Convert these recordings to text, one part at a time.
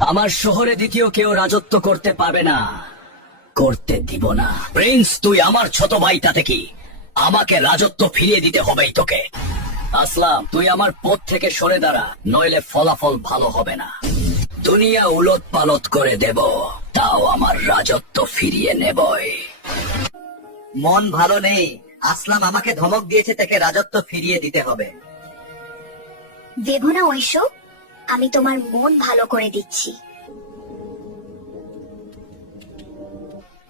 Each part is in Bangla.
আমার শহরে দ্বিতীয় কেউ রাজত্ব করতে পারবে না, করতে দিব না। প্রিন্স, তুই আমার ছোট ভাই, তাতে কি? আমাকে রাজত্ব ফিরিয়ে দিতে হবেই তোকে। আসলাম, তুই আমার পথ থেকে সরে দাঁড়া, নইলে ফলাফল ভালো হবে না। দুনিয়া উলট পালট করে দেব, তাও আমার রাজত্ব ফিরিয়ে নেবই। মন ভালো নেই। আসলাম আমাকে ধমক দিয়েছে, তাকে রাজত্ব ফিরিয়ে দিতে হবে। দেবো না ওইসব, আমি তোমার মন ভালো করে দিচ্ছি।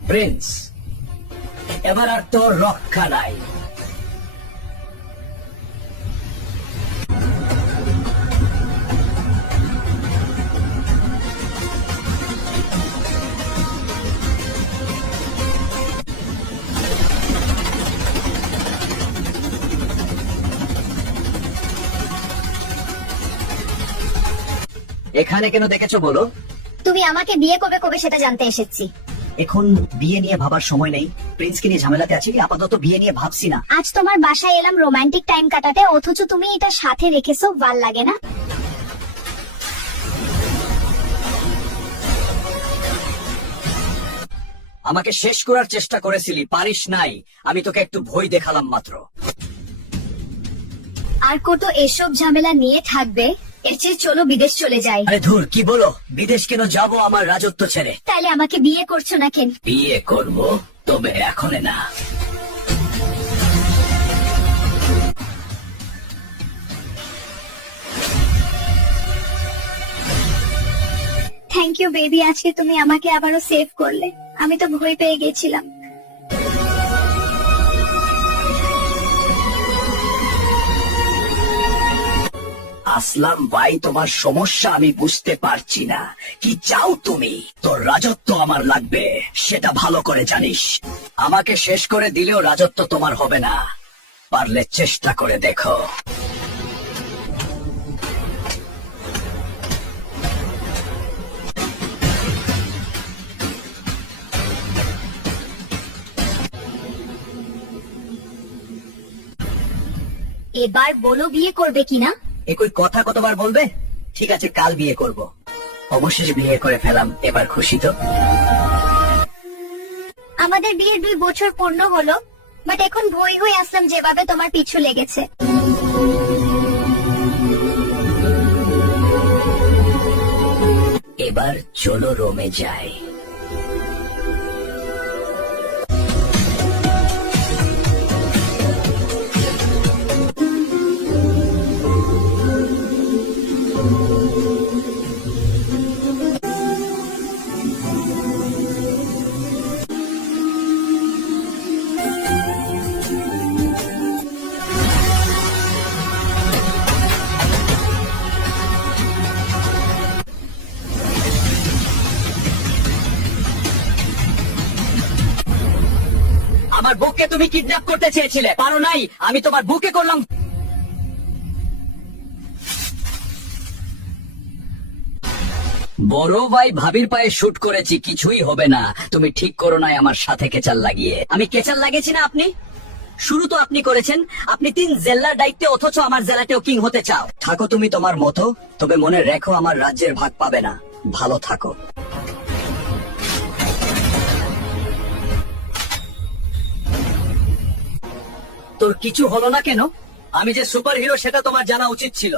প্রিন্স, এবার আর তোর রক্ষা নাই। এখানে কেন দেখেছো বলো? তুমি আমাকে বিয়ে কবে কবে সেটা জানতে এসেছি। এখন বিয়ে নিয়ে ভাবার সময় নেই। প্রিন্সকে নিয়ে ঝামেলাতে আছি, আপাতত বিয়ে নিয়ে ভাবছি না। আজ তোমার বাসায় এলাম রোমান্টিক টাইম কাটাতে, অথচ তুমি এটা সাথে রেখেছো, ভাল লাগে না? আমাকে শেষ করার চেষ্টা করেছিলি, পারিস নাই। আমি তোকে একটু ভয় দেখালাম মাত্র। আর কত এসব ঝামেলা নিয়ে থাকবে? এর চেয়ে চলো বিদেশ চলে যাই। আরে ধুর, কি বলো? বিদেশ কেন যাব আমার রাজত্ব ছেড়ে? তাইলে আমাকে বিয়ে করছো না কেন? বিয়ে করব, তবে এখন না। থ্যাংক ইউ বেবি, আজকে তুমি আমাকে আবারও সেভ করলে। আমি তো ভয় পেয়ে গেছিলাম। আসলাম ভাই, তোমার সমস্যা আমি বুঝতে পারছি না। কি চাও তুমি? তোর রাজত্ব আমার লাগবে, সেটা ভালো করে জানিস। আমাকে শেষ করে দিলেও রাজত্ব তোমার হবে না। পারলে চেষ্টা করে দেখো। এবার বলো বিয়ে করবে কিনা? একই কথা কতবার বলবে? ঠিক আছে, কাল বিয়ে করব। অবশেষে বিয়ে করে ফেলাম, এবার খুশি তো? আমাদের বিয়ের 2 বছর পূর্ণ হলো, বাট এখন ভয় হয়ে আসলাম যেভাবে তোমার পিছু লেগেছে। এবার চলো রোমে যাই। আমার বুককে তুমি কিডন্যাপ করতে চেয়েছিলে, পারো নাই। আমি তোমার বুকে করলাম। বড় ভাই ভাবির পায়ে শুট করেছি, কিছুই হবে না। তুমি ঠিক করো নাই আমার সাথে কেচাল লাগিয়ে। আমি কেচাল লাগিয়েছি না? আপনি শুরু তো আপনি করেছেন। আপনি 3 জেলার দায়িত্বে, অথচ আমার জেলাতেও কিং হতে চাও। থাকো তুমি তোমার মতো, তবে মনে রেখো আমার রাজ্যের ভাগ পাবে না। ভালো থাকো। তোর কিছু হলো না কেন? আমি যে সুপার হিরো সেটা তোমার জানা উচিত ছিল।